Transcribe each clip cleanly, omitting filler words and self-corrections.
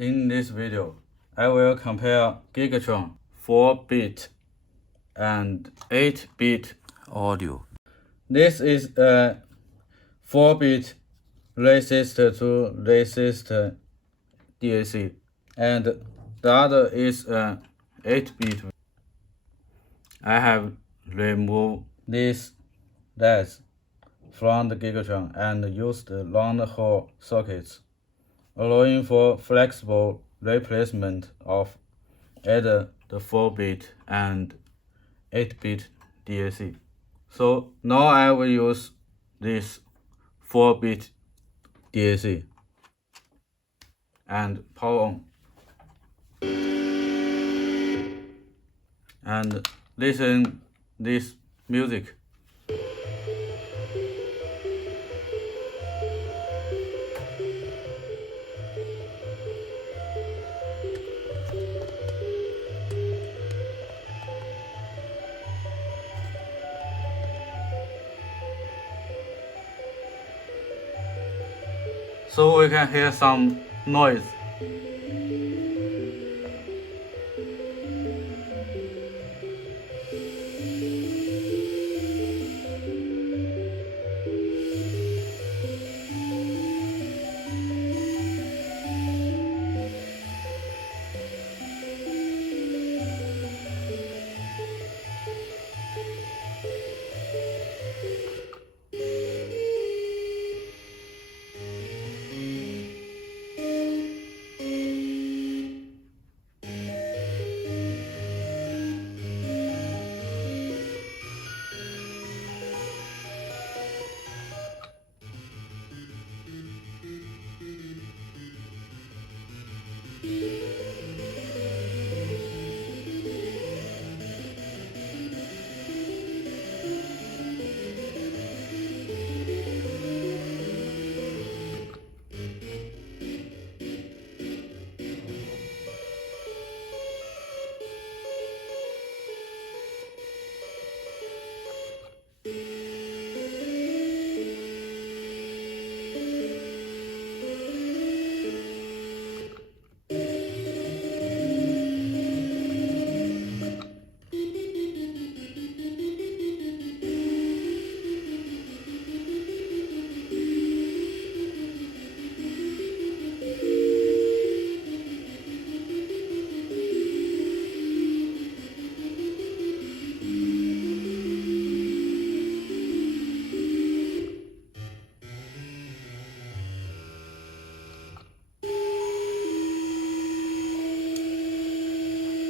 In this video, I will compare Gigatron 4-bit and 8-bit audio. This is a 4-bit resistor to resistor DAC, and the other is a 8-bit. I have removed these LEDs from the Gigatron and used long-hole sockets, allowing for flexible replacement of either the 4-bit and 8-bit DAC. So now I will use this 4-bit DAC and power on and listen this music. So we can hear some noise.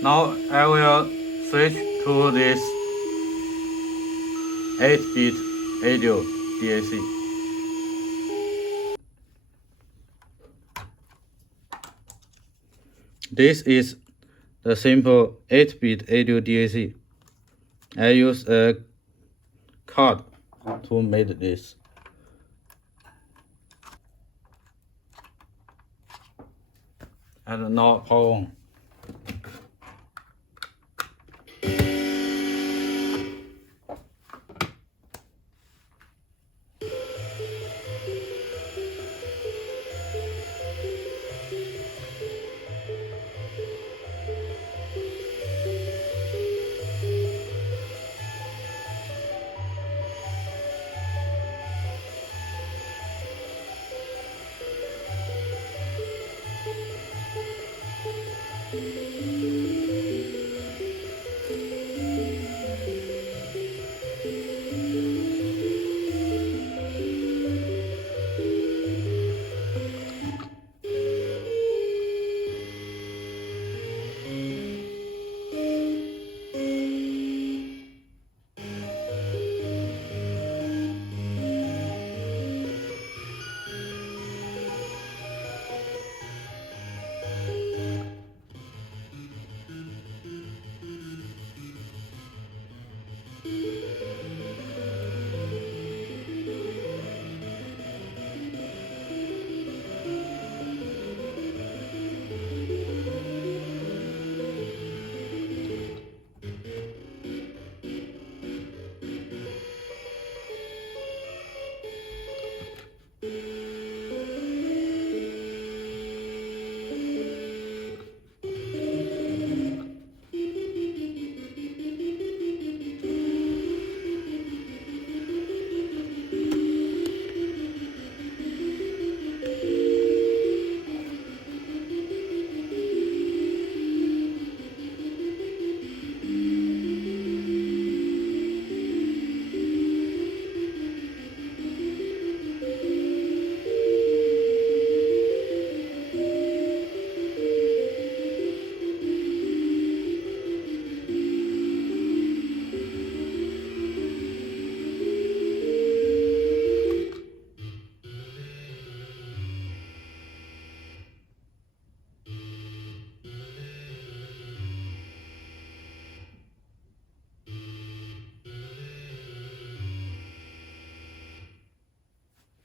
Now I will switch to this 8-bit audio DAC. This is the simple 8-bit audio DAC. I use a card to make this. And now power on.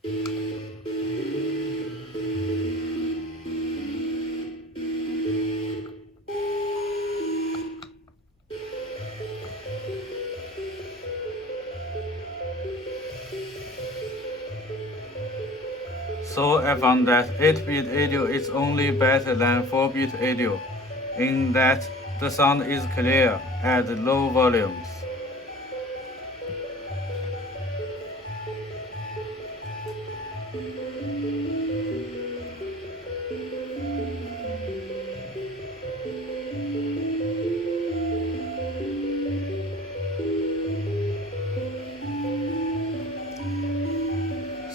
So I found that 8-bit audio is only better than 4-bit audio in that the sound is clear at low volumes.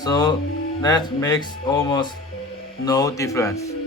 So that makes almost no difference.